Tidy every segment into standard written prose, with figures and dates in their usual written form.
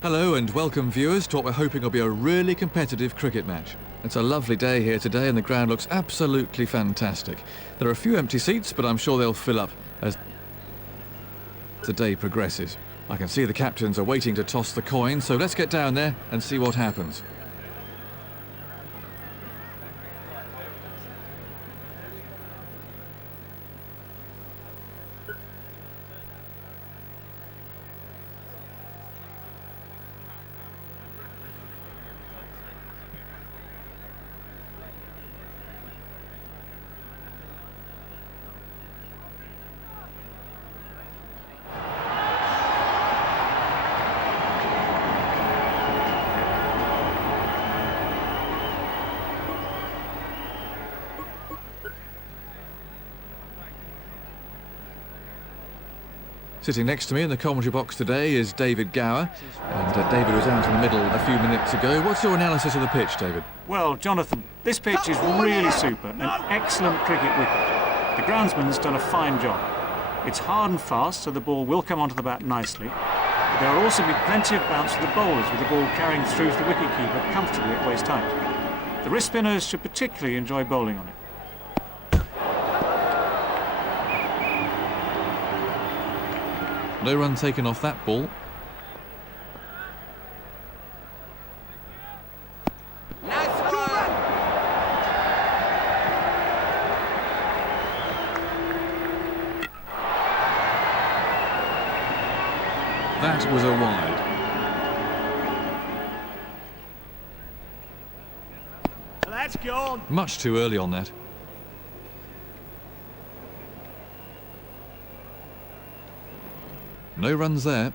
Hello and welcome viewers to what we're hoping will be a really competitive cricket match. It's a lovely day here today and the ground looks absolutely fantastic. There are a few empty seats, but I'm sure they'll fill up as the day progresses. I can see the captains are waiting to toss the coin, so let's get down there and see what happens. Sitting next to me in the commentary box today is David Gower, and David was out in the middle a few minutes ago. What's your analysis of the pitch, David? Well, Jonathan, this pitch is really super, an excellent cricket wicket. The groundsman's done a fine job. It's hard and fast, so the ball will come onto the bat nicely. But there will also be plenty of bounce for the bowlers, with the ball carrying through to the wicketkeeper comfortably at waist height. The wrist spinners should particularly enjoy bowling on it. No run taken off that ball. That was a wide. That's gone. Much too early on that. No runs there.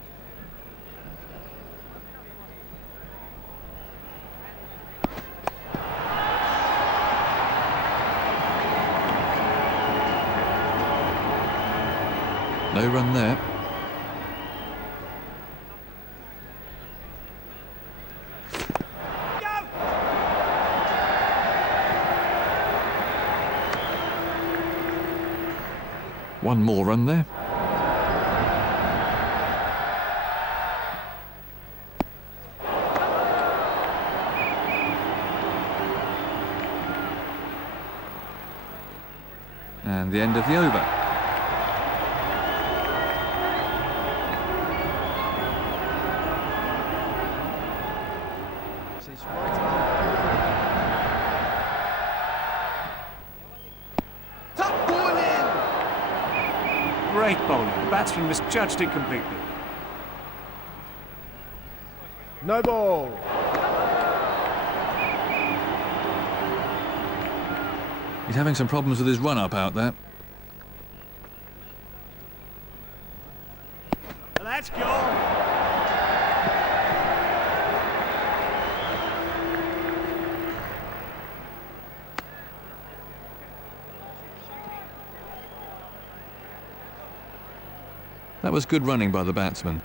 No run there. One more run there. And the end of the over. Top ball in! Great bowling. The batsman misjudged it completely. No ball. He's having some problems with his run-up out there. That's gone. That was good running by the batsman.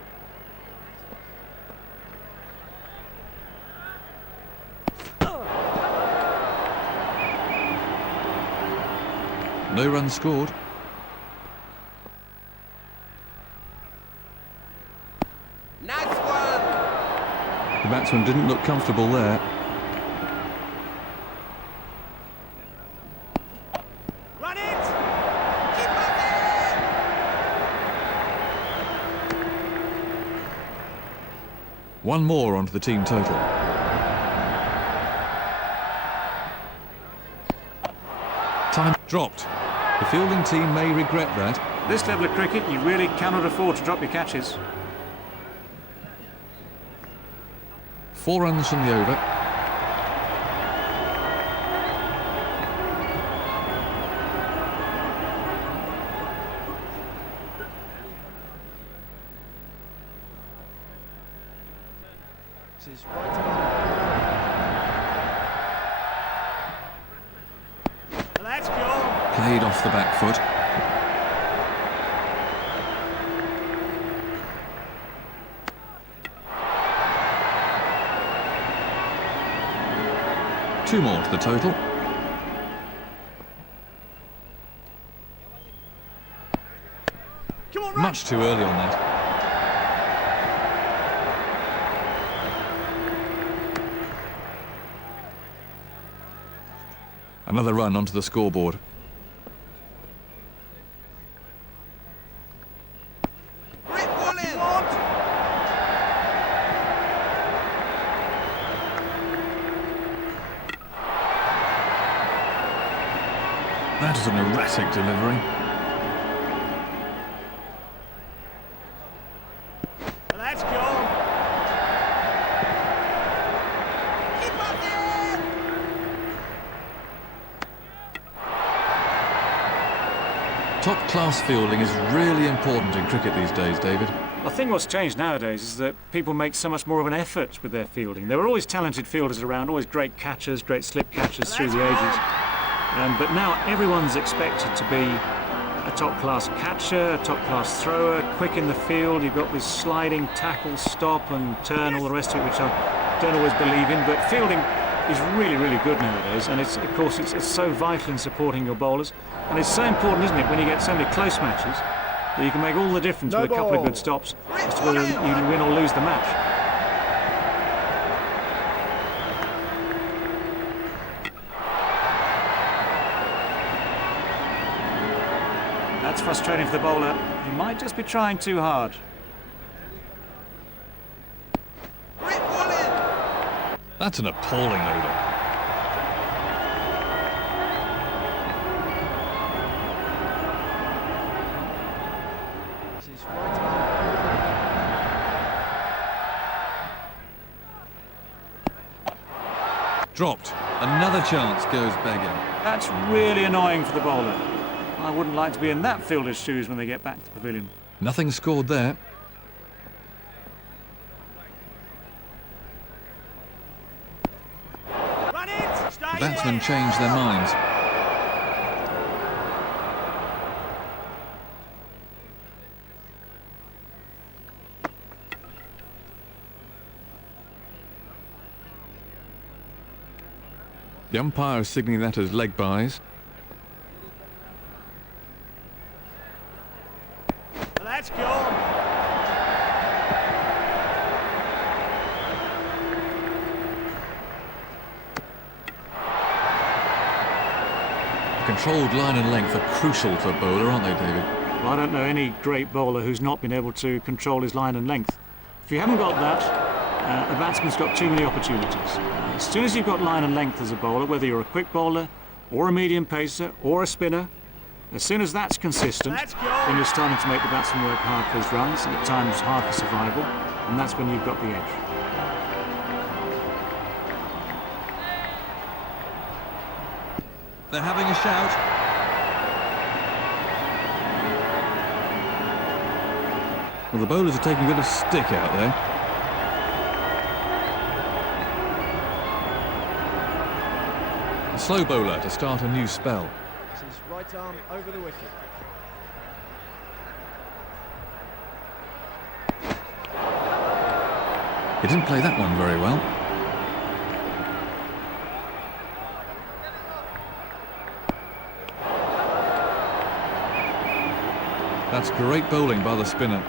No runs scored. Nice one. The batsman didn't look comfortable there. Run it! Keep on it. One more onto the team total. Time dropped. The fielding team may regret that. This level of cricket, you really cannot afford to drop your catches. 4 runs from the over. This is right on. Let's go. Played off the back foot. Two more to the total. Come on, Much too early on that. Another run onto the scoreboard. Grip ball in. That is an erratic delivery. Let's go. Keep up there. Top-class fielding is really important in cricket these days, David. I think what's changed nowadays is that people make so much more of an effort with their fielding. There were always talented fielders around, always great catchers, great slip catchers through the ages. But now everyone's expected to be a top-class catcher, a top-class thrower, quick in the field. You've got this sliding tackle, stop and turn, all the rest of it, which I don't always believe in. But fielding is really, really good nowadays, and of course it's so vital in supporting your bowlers. And it's so important, isn't it, when you get so many close matches, that you can make all the difference with a couple of good stops as to whether you win or lose the match. That's frustrating for the bowler. He might just be trying too hard. Grip ball in. That's an appalling over. This is right arm. Dropped. Another chance goes begging. That's really annoying for the bowler. I wouldn't like to be in that fielder's shoes when they get back to the pavilion. Nothing scored there. Run it. Stay The batsmen changed their minds. The umpire is signalling that as leg byes. Let's go. Controlled line and length are crucial to a bowler, aren't they, David? Well, I don't know any great bowler who's not been able to control his line and length. If you haven't got that, a batsman's got too many opportunities. As soon as you've got line and length as a bowler, whether you're a quick bowler or a medium pacer or a spinner, as soon as that's consistent, then you're starting to make the batsman work hard for his runs and at times hard for survival, and that's when you've got the edge. They're having a shout. Well, the bowlers are taking a bit of stick out there. A slow bowler to start a new spell. This is right arm over the wicket. He didn't play that one very well. That's great bowling by the spinner.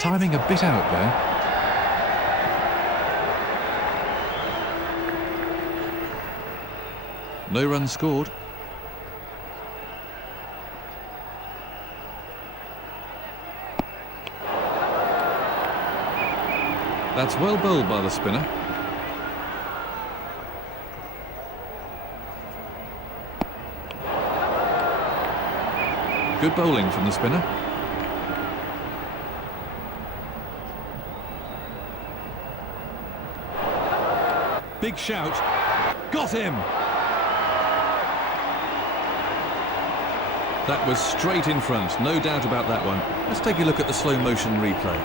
Timing a bit out there. No runs scored. That's well bowled by the spinner. Good bowling from the spinner. Big shout. Got him! That was straight in front, no doubt about that one. Let's take a look at the slow motion replay.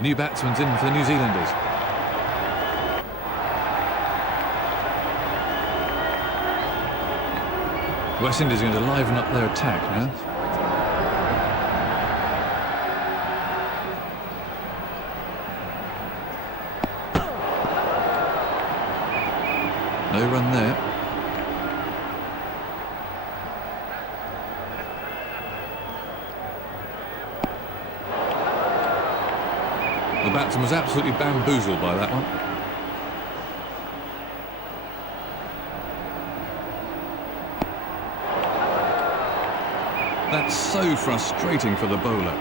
New batsman's in for the New Zealanders. West Indies are going to liven up their attack now. No run there. The batsman was absolutely bamboozled by that one. That's so frustrating for the bowler.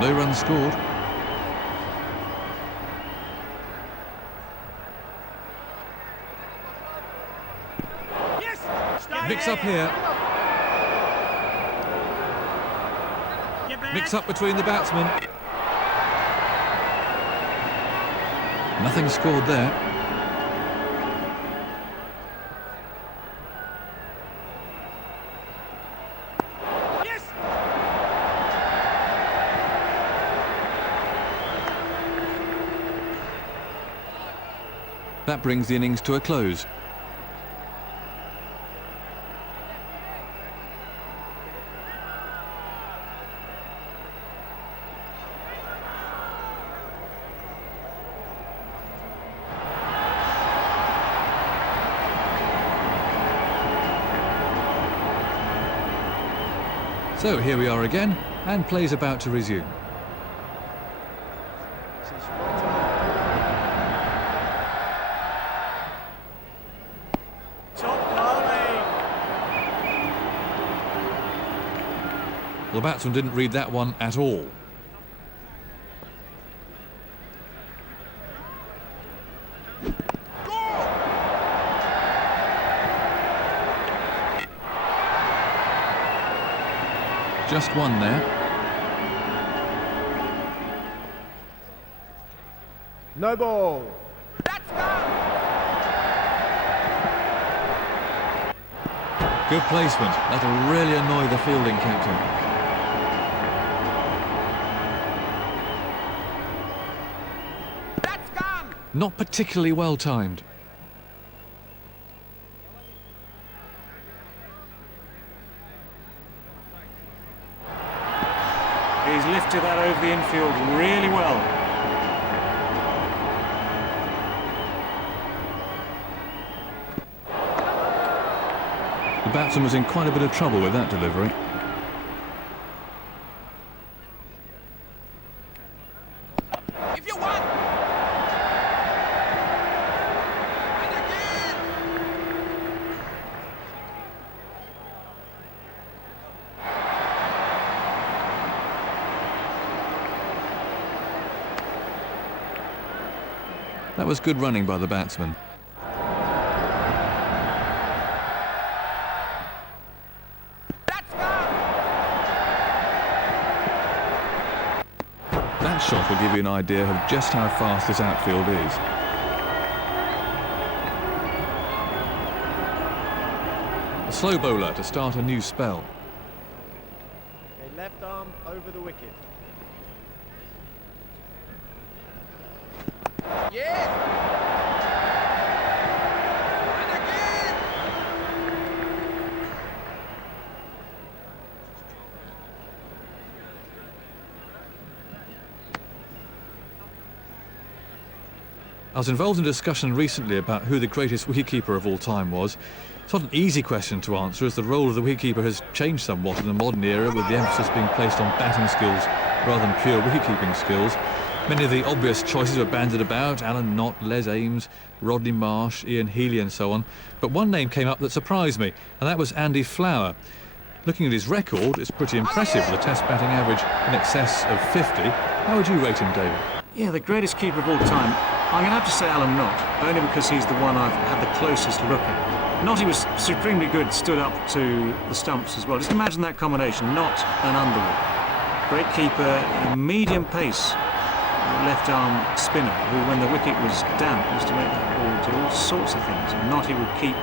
No runs scored. Yes! Stay Mix there. up here. Get back. Mix up between the batsmen. Nothing scored there. Yes! That brings the innings to a close. So here we are again, and play's about to resume. This is right arm. Top bowling. Well, the batsman didn't read that one at all. Just one there. No ball. Good placement. That'll really annoy the fielding captain. Not particularly well timed. He's lifted that over the infield really well. The batsman was in quite a bit of trouble with that delivery. If you want. And again. That was good running by the batsman. That shot will give you an idea of just how fast this outfield is. A slow bowler to start a new spell. Okay, left arm over the wicket. Yes. And again. I was involved in a discussion recently about who the greatest wicketkeeper of all time was. It's not an easy question to answer, as the role of the wicketkeeper has changed somewhat in the modern era, with the emphasis being placed on batting skills rather than pure wicketkeeping skills. Many of the obvious choices were bandied about: Alan Knott, Les Ames, Rodney Marsh, Ian Healy and so on. But one name came up that surprised me, and that was Andy Flower. Looking at his record, it's pretty impressive, with a test batting average in excess of 50. How would you rate him, David? Yeah, the greatest keeper of all time. I'm going to have to say Alan Knott, only because he's the one I've had the closest look at. Knott, he was supremely good, stood up to the stumps as well. Just imagine that combination, Knott and Underwood. Great keeper, a medium pace left arm spinner who, when the wicket was damp, used to make that ball do all sorts of things. And Knott he would keep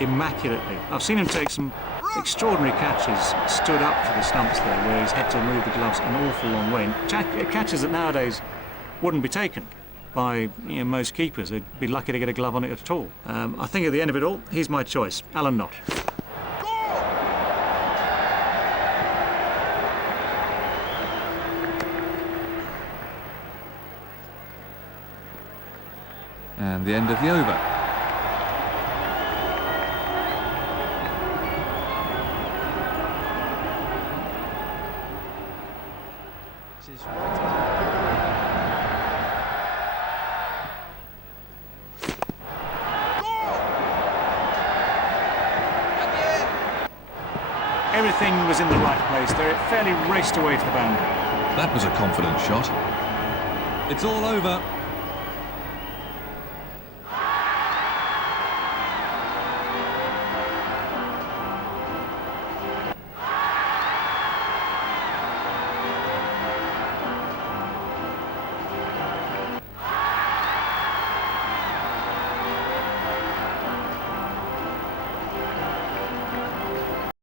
immaculately. I've seen him take some extraordinary catches, stood up to the stumps there, where he's had to move the gloves an awful long way. And catches that nowadays wouldn't be taken by most keepers. They'd be lucky to get a glove on it at all. I think at the end of it all, he's my choice, Alan Knott. And the end of the over. Everything was in the right place there. It fairly raced away for the boundary. That was a confident shot. It's all over.